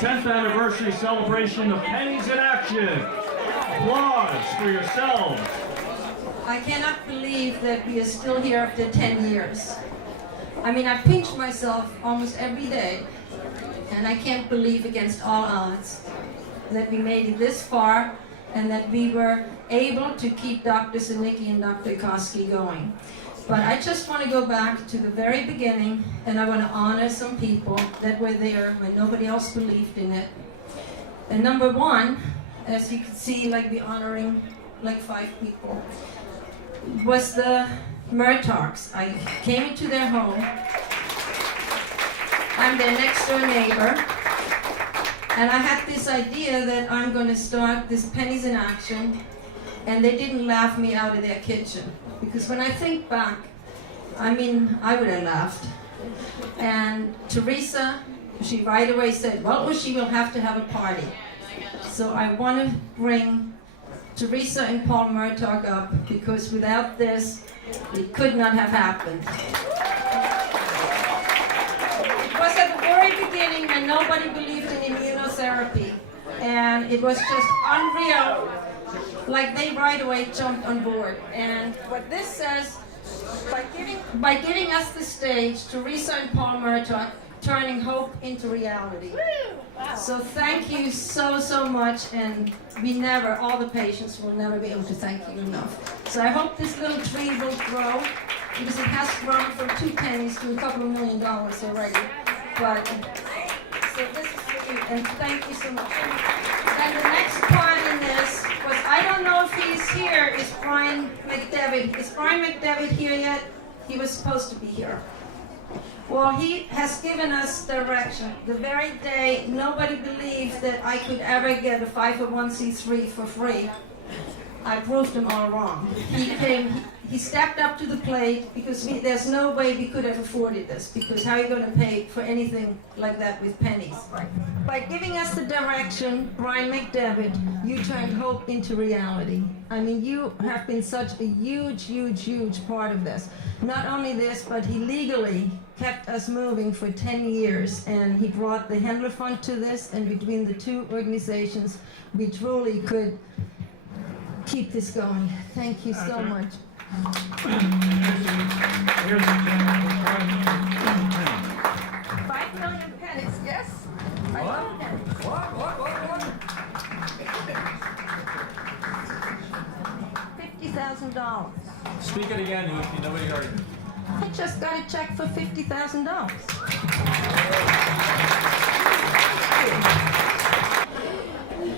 10th anniversary celebration of Pennies in Action. Applause for yourselves. I cannot believe that we are still here after 10 years. I mean, I pinch myself almost every day, and I can't believe against all odds that we made it this far and that we were able to keep Dr. Zanicki and Dr. Koski going. But I just want to go back to the very beginning, and I want to honor some people that were there when nobody else believed in it. And number one, as you can see, like we're honoring like 5 people, was the Murtaughs. I came into their home. I'm their next door neighbor. And I had this idea that I'm going to start this Pennies in Action, and they didn't laugh me out of their kitchen. Because when I think back, I mean, I would have laughed. And Teresa, she right away said, well, she will have to have a party. So I want to bring Teresa and Paul Murtaugh up, because without this, it could not have happened. It was at the very beginning when nobody believed in immunotherapy. And it was just unreal. Like they right away jumped on board. And what this says, by giving us the stage, Teresa and Paul Murtaugh turning hope into reality. So thank you so much, and all the patients will never be able to thank you enough. So I hope this little tree will grow, because it has grown from 2 pennies to a couple of $1 million already. But, so this is for you, and thank you so much. And the next part in this was, I don't know if he's here, is Brian McDevitt. Is Brian McDevitt here yet? He was supposed to be here. Well, he has given us direction. The very day nobody believed that I could ever get a 501c3 for free, I proved them all wrong. He stepped up to the plate, because there's no way we could have afforded this, because how are you going to pay for anything like that with pennies? By giving us the direction, Brian McDevitt, you turned hope into reality. I mean, you have been such a huge part of this. Not only this, but he legally kept us moving for 10 years, and he brought the Handler Fund to this, and between the 2 organizations, we truly could keep this going. Thank you so much. Here's the $5 million pennies, yes? What? $50,000. Speak it again, nobody heard it. I just got a check for $50,000.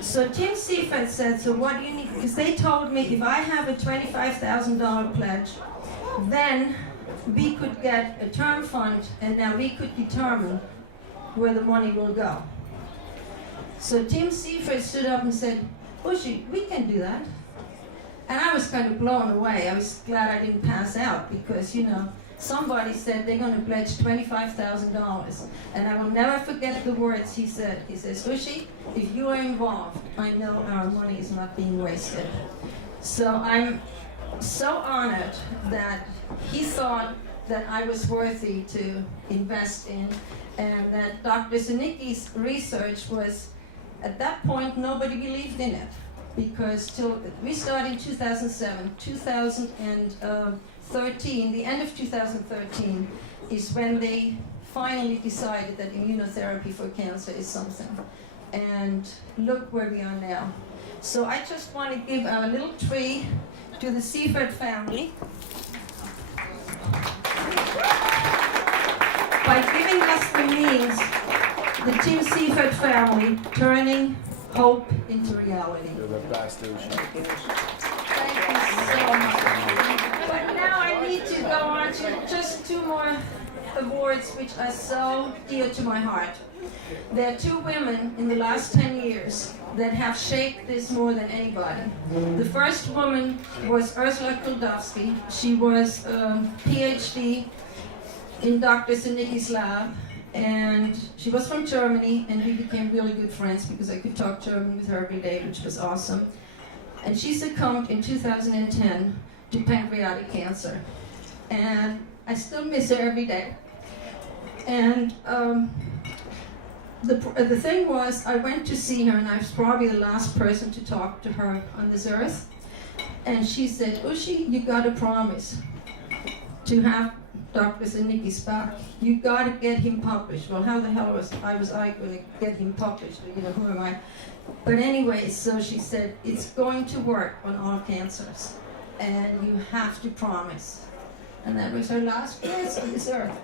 So Tim Seifert said, so what do you need? Because they told me if I have a $25,000 pledge, then we could get a term fund, and now we could determine where the money will go. So Tim Seifert stood up and said, Bushy, we can do that. And I was kind of blown away. I was glad I didn't pass out, because, somebody said they're going to pledge $25,000. And I will never forget the words he said. He says, Bushy, if you are involved, I know our money is not being wasted. So I'm so honored that he thought that I was worthy to invest in, and that Dr. Zanicki's research was, at that point, nobody believed in it. Because we started in 2007, 2013, the end of 2013 is when they finally decided that immunotherapy for cancer is something. And look where we are now. So I just want to give our little tree to the Seifert family by giving us the means, the Tim Seifert family turning hope into reality. You're the bastard. Thank you so much. But now I need to go on to just 2 more awards which are so dear to my heart. There are 2 women in the last 10 years that have shaped this more than anybody. The first woman was Ursula Kuldowski. She was a PhD in Dr. Zanicki's lab. And she was from Germany, and we became really good friends because I could talk German with her every day, which was awesome. And she succumbed in 2010 to pancreatic cancer. And I still miss her every day. And the thing was, I went to see her, and I was probably the last person to talk to her on this earth. And she said, Ushi, you got to promise to have Dr. Zanicki's back. You got to get him published. Well, how the hell was I going to get him published? You know, who am I? But anyway, so she said, it's going to work on all cancers, and you have to promise. And that was her last words on this earth.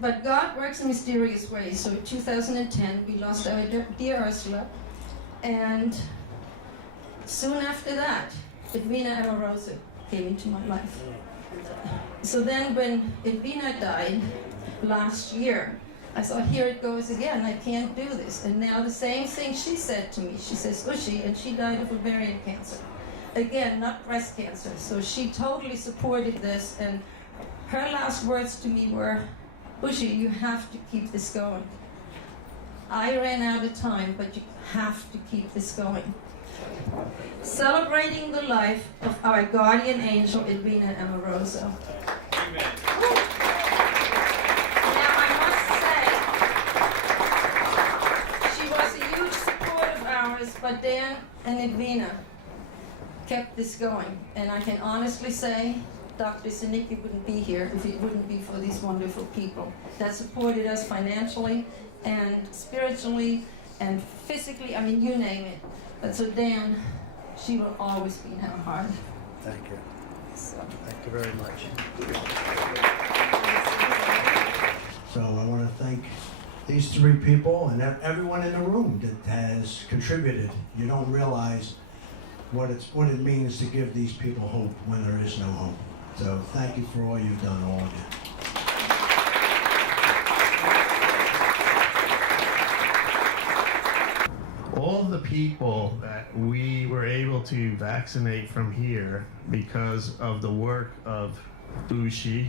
But God works in mysterious ways. So in 2010, we lost our dear Ursula, and soon after that, Edwina Amoroso came into my life. So then when Edwina died last year, I thought, here it goes again, I can't do this. And now the same thing she said to me. She says, Ushi, and she died of ovarian cancer. Again, not breast cancer. So she totally supported this, and her last words to me were, Ushi, you have to keep this going. I ran out of time, but you have to keep this going. Celebrating the life of our guardian angel, Edwina Amoroso. Amen. Now, I must say, she was a huge support of ours, but Dan and Edwina kept this going. And I can honestly say, Dr. Zanicki wouldn't be here if it wouldn't be for these wonderful people that supported us financially and spiritually and physically, I mean, you name it. But so Dan, she will always be in our heart. Thank you. So. Thank you very much. So I want to thank these three people and everyone in the room that has contributed. You don't realize what it means to give these people hope when there is no hope. So thank you for all you've done, all of you. All the people that we were able to vaccinate from here because of the work of Ushi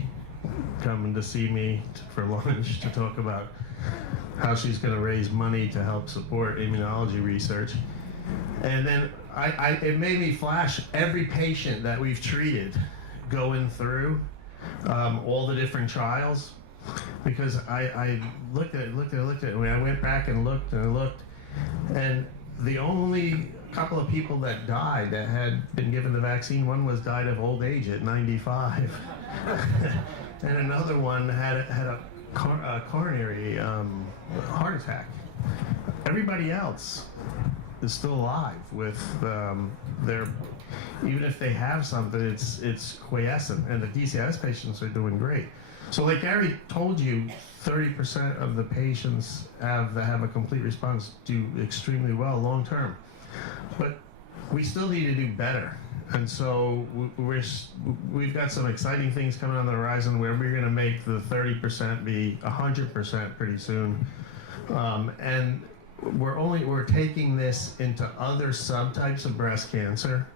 coming to see me for lunch to talk about how she's going to raise money to help support immunology research. And then it made me flash every patient that we've treated going through all the different trials, because I looked at it, and I went back and looked, and the only couple of people that died that had been given the vaccine, one was died of old age at 95, and another one had a coronary heart attack. Everybody else is still alive with their, even if they have something, it's quiescent, and the DCIS patients are doing great. So like Gary told you, 30% of the patients that have a complete response do extremely well long term. But we still need to do better. And so we've got some exciting things coming on the horizon where we're going to make the 30% be 100% pretty soon. And we're taking this into other subtypes of breast cancer,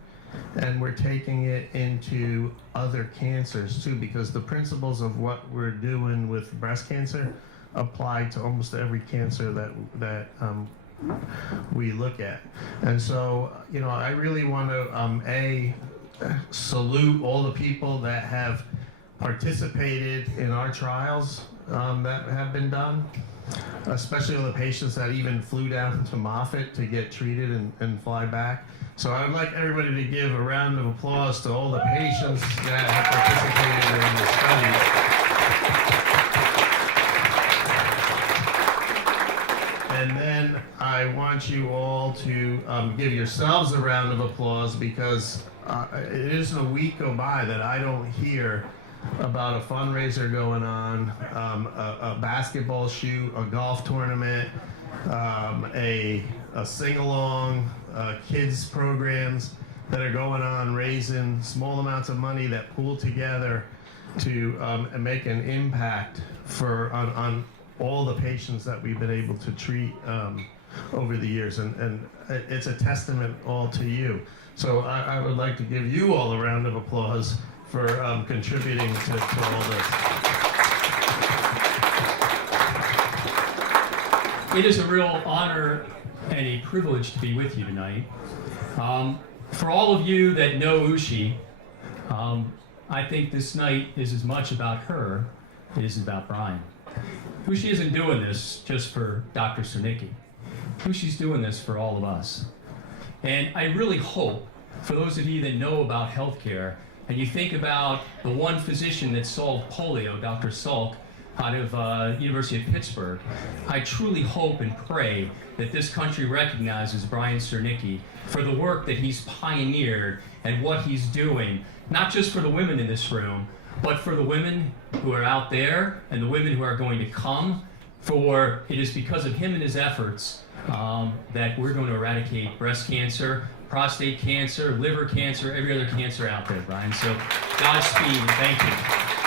and we're taking it into other cancers too, because the principles of what we're doing with breast cancer apply to almost every cancer that we look at. And so, you know, I really want to salute all the people that have participated in our trials that have been done, especially all the patients that even flew down to Moffitt to get treated and fly back. So I'd like everybody to give a round of applause to all the patients that have participated in the study. And then I want you all to give yourselves a round of applause, because it isn't a week go by that I don't hear about a fundraiser going on, a basketball shoot, a golf tournament, a sing-along, kids programs that are going on, raising small amounts of money that pool together to make an impact on all the patients that we've been able to treat over the years, and it's a testament all to you. So I would like to give you all a round of applause for contributing to all this. It is a real honor and a privilege to be with you tonight. For all of you that know Ushi, I think this night is as much about her as it is about Brian. Bushi isn't doing this just for Dr. Cernicki. Bushi's doing this for all of us. And I really hope, for those of you that know about healthcare, and you think about the one physician that solved polio, Dr. Salk, out of University of Pittsburgh, I truly hope and pray that this country recognizes Brian Cernicki for the work that he's pioneered and what he's doing, not just for the women in this room, but for the women who are out there and the women who are going to come. For it is because of him and his efforts that we're going to eradicate breast cancer, prostate cancer, liver cancer, every other cancer out there, Brian. So Godspeed and thank you.